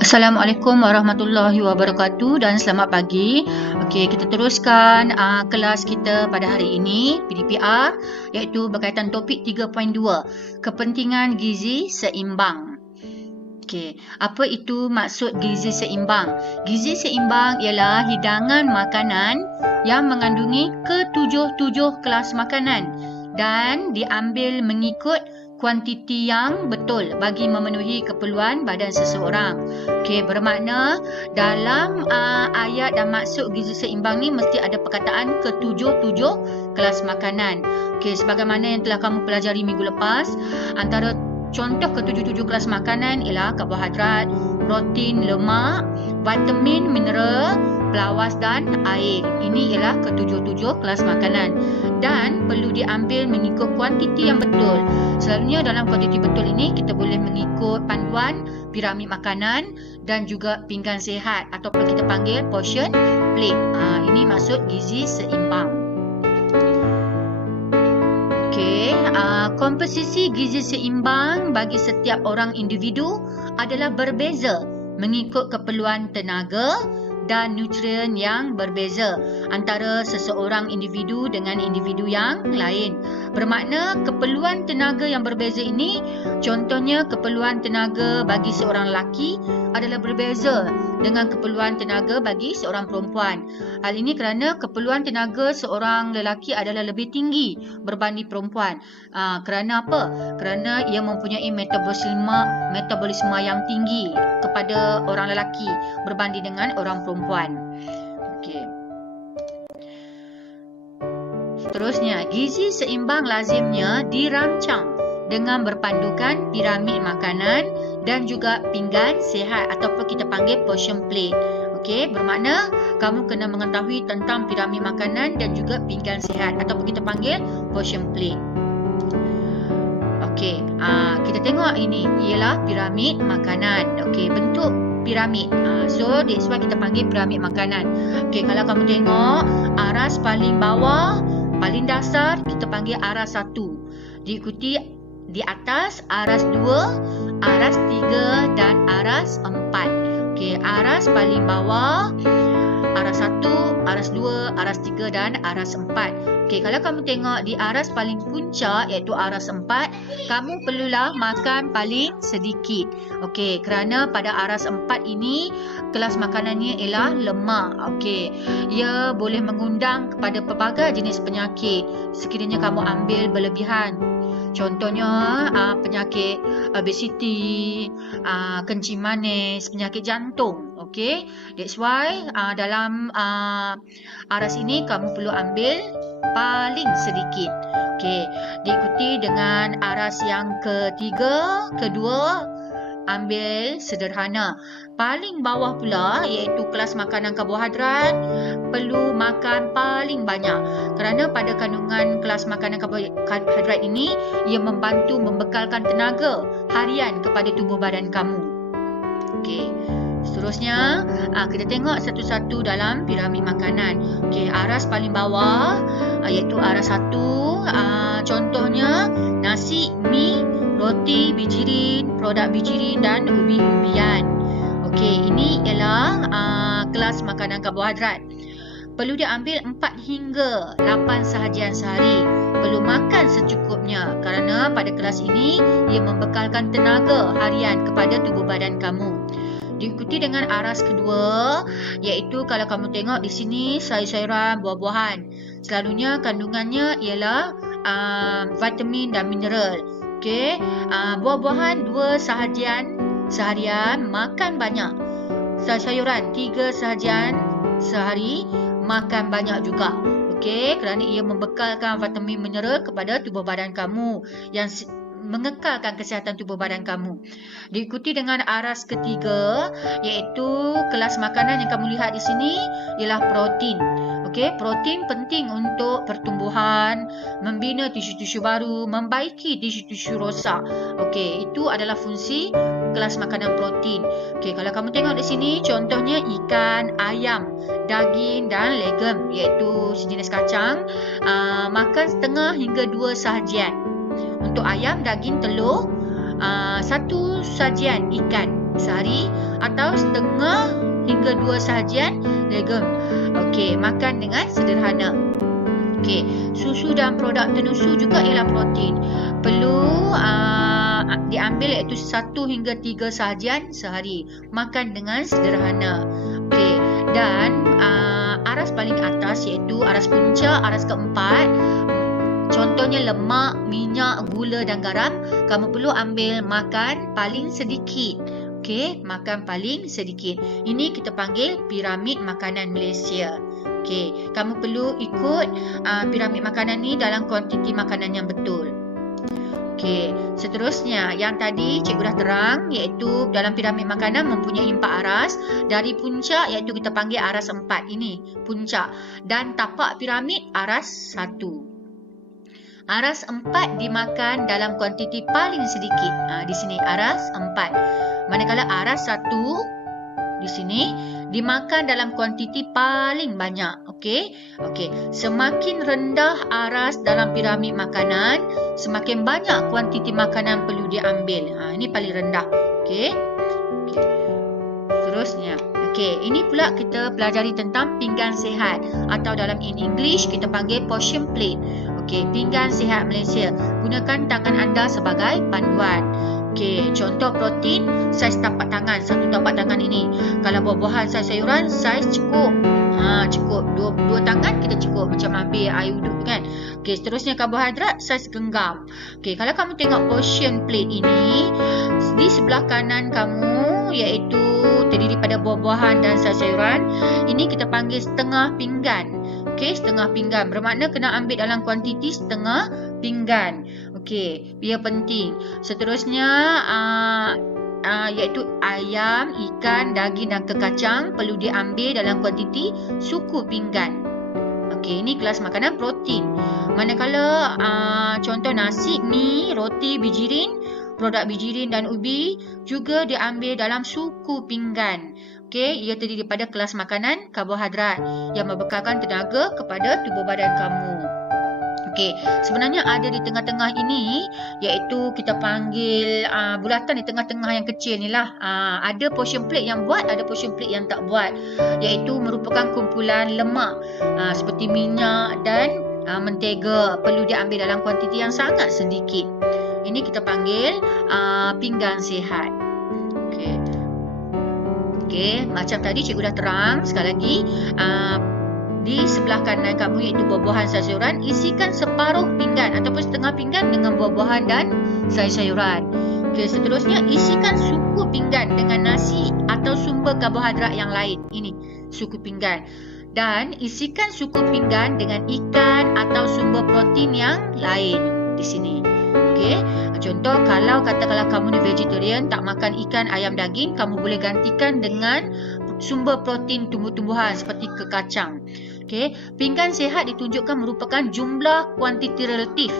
Assalamualaikum warahmatullahi wabarakatuh dan selamat pagi. Okey, kita teruskan kelas kita pada hari ini PDPR, iaitu berkaitan topik 3.2, kepentingan gizi seimbang. Okey, apa itu maksud gizi seimbang? Gizi seimbang ialah hidangan makanan yang mengandungi ketujuh kelas makanan dan diambil mengikut kuantiti yang betul bagi memenuhi keperluan badan seseorang. Okey, bermakna dalam ayat dan maksud gizi seimbang ni mesti ada perkataan ketujuh kelas makanan. Okey, sebagaimana yang telah kamu pelajari minggu lepas, antara contoh ketujuh kelas makanan ialah karbohidrat, protein, lemak, vitamin, mineral, pelawas dan air. Ini ialah ketujuh kelas makanan dan perlu diambil mengikut kuantiti yang betul. Selalunya dalam kuantiti betul ini kita boleh mengikut panduan piramid makanan dan juga pinggan sihat ataupun kita panggil portion plate. Ini maksud gizi seimbang. Okey, komposisi gizi seimbang bagi setiap orang individu adalah berbeza mengikut keperluan tenaga dan nutrien yang berbeza antara seseorang individu dengan individu yang lain. Bermakna keperluan tenaga yang berbeza ini, contohnya keperluan tenaga bagi seorang lelaki adalah berbeza dengan keperluan tenaga bagi seorang perempuan. Hal ini kerana keperluan tenaga seorang lelaki adalah lebih tinggi berbanding perempuan. Kerana apa? Kerana ia mempunyai metabolisme yang tinggi kepada orang lelaki berbanding dengan orang perempuan. Okey. Seterusnya, gizi seimbang lazimnya dirancang dengan berpandukan piramid makanan dan juga pinggan sihat ataupun kita panggil portion plate. Okey, bermakna kamu kena mengetahui tentang piramid makanan dan juga pinggan sihat ataupun kita panggil portion plate. Okey, kita tengok ini ialah piramid makanan. Okey, bentuk piramid. So, that's why kita panggil piramid makanan. Okey, kalau kamu tengok aras paling bawah, paling dasar kita panggil aras 1. Diikuti di atas aras 2, aras 3 dan aras 4. Okey, aras paling bawah, aras 1, aras 2, aras 3 dan aras 4. Okey, kalau kamu tengok di aras paling puncak iaitu aras 4, kamu perlulah makan paling sedikit. Okey, kerana pada aras 4 ini kelas makanannya ialah lemak. Okey, ia boleh mengundang kepada pelbagai jenis penyakit sekiranya kamu ambil berlebihan. Contohnya penyakit obesiti, kencing manis, penyakit jantung. Okey, that's why dalam aras ini kamu perlu ambil paling sedikit. Okey, diikuti dengan aras yang ketiga, kedua, ambil sederhana. Paling bawah pula iaitu kelas makanan karbohidrat, perlu makan paling banyak kerana pada kandungan kelas makanan karbohidrat ini ia membantu membekalkan tenaga harian kepada tubuh badan kamu. Okey, seterusnya kita tengok satu-satu dalam piramid makanan. Okey, aras paling bawah iaitu aras 1, contohnya nasi, mi, roti, bijirin, produk bijirin dan ubi-ubian. Okey, ini ialah kelas makanan karbohidrat. Perlu diambil 4 hingga 8 sahajian sehari. Perlu makan secukupnya kerana pada kelas ini ia membekalkan tenaga harian kepada tubuh badan kamu. Diikuti dengan aras kedua iaitu kalau kamu tengok di sini sayur-sayuran, buah-buahan. Selalunya kandungannya ialah vitamin dan mineral. Okey, buah-buahan 2 sahajian seharian, makan banyak. Sayur-sayuran 3 sahajian sehari, makan banyak juga. Okey, kerana ia membekalkan vitamin mineral kepada tubuh badan kamu yang mengekalkan kesihatan tubuh badan kamu. Diikuti dengan aras ketiga iaitu kelas makanan yang kamu lihat di sini ialah protein. Okey, protein penting untuk pertumbuhan, membina tisu-tisu baru, membaiki tisu-tisu rosak. Okey, itu adalah fungsi kelas makanan protein. Okey, kalau kamu tengok di sini contohnya ikan, ayam, daging dan legum iaitu sejenis kacang, makan setengah hingga 2 sahajian. Untuk ayam, daging, telur, 1 sajian ikan sehari atau setengah hingga 2 sahajian legum. Okey, makan dengan sederhana. Okey, susu dan produk tenusu juga ialah protein. Perlu diambil iaitu 1 hingga 3 sahajian sehari. Makan dengan sederhana. Okey, dan aras paling atas iaitu aras puncak, aras keempat. Contohnya lemak, minyak, gula dan garam. Kamu perlu ambil makan paling sedikit. Okey, makan paling sedikit. Ini kita panggil piramid makanan Malaysia. Okey, kamu perlu ikut piramid makanan ni dalam kuantiti makanan yang betul. Okey, seterusnya yang tadi cikgu dah terang iaitu dalam piramid makanan mempunyai 4 aras. Dari puncak iaitu kita panggil aras 4. Ini puncak. Dan tapak piramid aras 1. Aras 4 dimakan dalam kuantiti paling sedikit. Di sini aras 4. Manakala aras 1 di sini dimakan dalam kuantiti paling banyak. Okey. Semakin rendah aras dalam piramid makanan, semakin banyak kuantiti makanan perlu diambil. Ini paling rendah. Okey. Seterusnya. Okey, ini pula kita pelajari tentang pinggan sihat atau dalam in English kita panggil portion plate. Okey, pinggan sihat Malaysia. Gunakan tangan anda sebagai panduan. Okey, contoh protein, saiz tapak tangan. Satu tapak tangan ini. Kalau buah-buahan, saiz sayuran, saiz cukup. Cukup. Dua tangan kita cukup. Macam ambil air uduk kan. Okey, seterusnya karbohidrat, saiz genggam. Okey, kalau kamu tengok portion plate ini, di sebelah kanan kamu iaitu terdiri pada buah-buahan dan saiz sayuran. Ini kita panggil setengah pinggan. Okey, setengah pinggan. Bermakna kena ambil dalam kuantiti setengah pinggan. Okey, ia penting. Seterusnya iaitu ayam, ikan, daging dan kekacang perlu diambil dalam kuantiti suku pinggan. Okey, ini kelas makanan protein. Manakala contoh nasi, mi, roti, bijirin, produk bijirin dan ubi juga diambil dalam suku pinggan. Okey, ia terdiri pada kelas makanan karbohidrat yang membekalkan tenaga kepada tubuh badan kamu. Okey, sebenarnya ada di tengah-tengah ini iaitu kita panggil bulatan di tengah-tengah yang kecil ni lah. Ada portion plate yang buat, ada portion plate yang tak buat. Iaitu merupakan kumpulan lemak seperti minyak dan mentega perlu diambil dalam kuantiti yang sangat sedikit. Ini kita panggil pinggan sihat. Okey, macam tadi cikgu dah terang sekali lagi. Di sebelah kanan kamu iaitu buah-buahan sayuran, isikan separuh pinggan ataupun setengah pinggan dengan buah-buahan dan sayuran. Okey, seterusnya isikan suku pinggan dengan nasi atau sumber karbohidrat yang lain. Ini suku pinggan. Dan isikan suku pinggan dengan ikan atau sumber protein yang lain di sini. Okey, contoh kalau katakanlah kamu ni vegetarian, tak makan ikan, ayam, daging, kamu boleh gantikan dengan sumber protein tumbuh-tumbuhan seperti kekacang. Okey, pinggan sihat ditunjukkan merupakan jumlah kuantiti relatif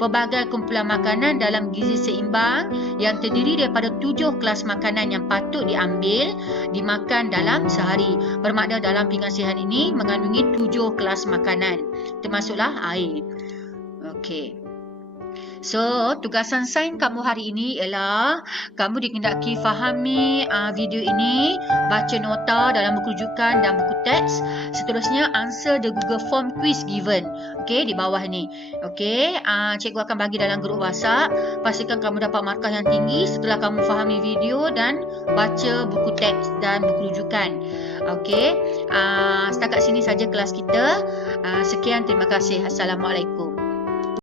pelbagai kumpulan makanan dalam gizi seimbang yang terdiri daripada 7 kelas makanan yang patut diambil dimakan dalam sehari. Bermakna dalam pinggan sihat ini mengandungi 7 kelas makanan, termasuklah air. Okey. So, tugasan sains kamu hari ini ialah kamu dikehendaki fahami video ini, baca nota dalam buku rujukan dan buku teks. Seterusnya, answer the Google Form quiz given. Okey, di bawah ni. Okey, cikgu akan bagi dalam grup WhatsApp. Pastikan kamu dapat markah yang tinggi setelah kamu fahami video dan baca buku teks dan buku rujukan. Okey, setakat sini saja kelas kita. Sekian, terima kasih. Assalamualaikum.